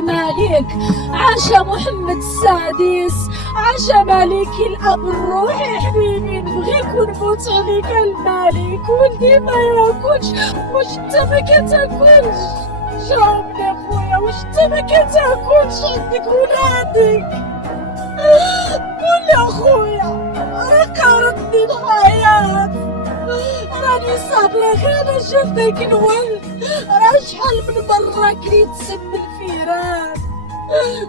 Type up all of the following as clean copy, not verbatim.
الملك، عاش محمد السادس، عاش ملك الأب الروحي. حبيبي نبغيك ونموت عليك الملك. ولدي ما ياكلش، واش انت ما كتاكلش؟ جاوبني خويا، واش انت ما كتاكلش؟ عندك ولادك؟ قول يا خويا، راك قارضني الحياة، راني صابرة. انا شفتك الولد راه شحال من مرة كليت سم الفيران،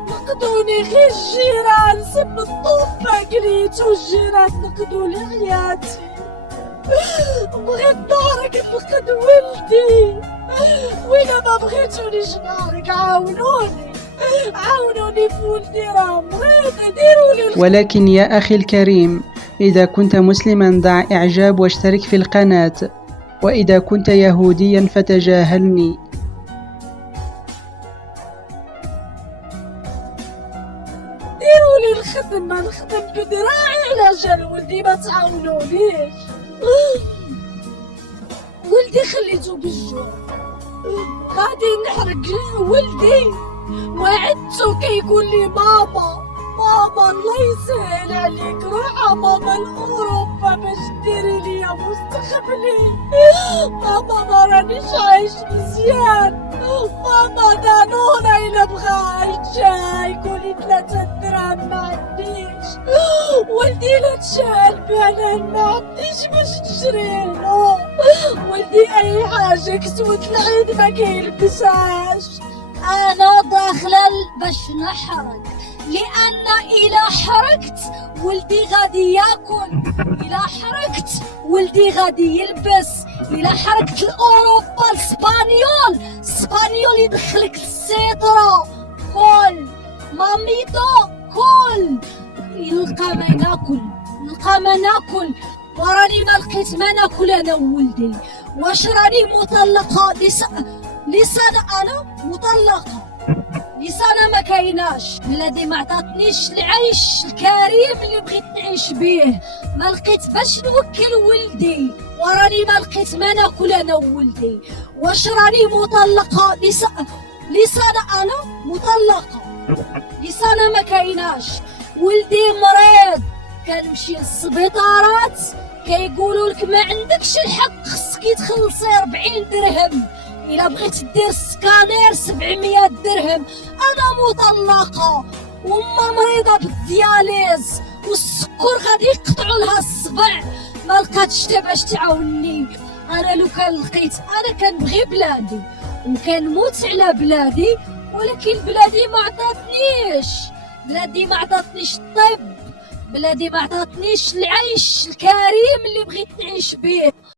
نقدوني غير الجيران، سم الطوفة كليت والجيران نقدولي حياتي. بغيت نهارك نفقد ولدي، وإلا ما بغيتونيش نهارك عاونوني، عاونوني في ولدي، راه مريض، ديرولي. ولكن يا أخي الكريم، إذا كنت مسلما ضع إعجاب واشترك في القناة، وإذا كنت يهوديا فتجاهلني. ديرولي الخدمة، نخدم بدراعي على ولدي، ما تعاونونيش. ولدي خليته بالجوع، غادي نحرق ولدي، وعدتو كيقول لي ماما ماما الله يسهل عليك، روح ماما لأوروبا باش ديري ليا مستقبلي. ماما ما رانيش عايش مزيان، ماما دانونا إلا بغا الجاي قولي 3 دراهم ما عنديش. ولدي لا تشعل بنان ما عنديش باش نشريلو. ولدي أي حاجة كسوة العيد ما كيلبسهاش. أنا داخلة باش نحرق، لأن إلا حرقت ولدي غادي ياكل، إلا حرقت ولدي غادي يلبس، إلا حرقت الأوروبا السبانيول يدخلك السيطرة. كل ماميتو كل نلقى ما ناكل، وراني ما لقيت ما ناكل أنا وولدي. واش راني مطلقة؟ لسان أنا مطلقة، لسانة ما كايناش. بلادي ما عطاتنيش العيش الكريم اللي بغيت نعيش بيه، ما لقيت باش نوكل ولدي، وراني ما لقيت ما ناكل انا وولدي. واش راني مطلقة؟ لسانة انا مطلقة، لسانة ما كايناش. ولدي مريض، كنمشي للسبيطارات كيقولوا لك ما عندكش الحق، خصك تخلصي 40 درهم، إلا بغيت دير سكانير 700 درهم. أنا مطلقة وما مريضة بالدياليز، والسكر غادي يقطعوا لها الصبع، ما لقاتش حتى باش تعاوني. أنا لو كان لقيت، أنا كنبغي بلادي وكنموت على بلادي، ولكن بلادي ما عطاتنيش الطب، بلادي ما عطاتنيش العيش الكريم اللي بغيت نعيش به.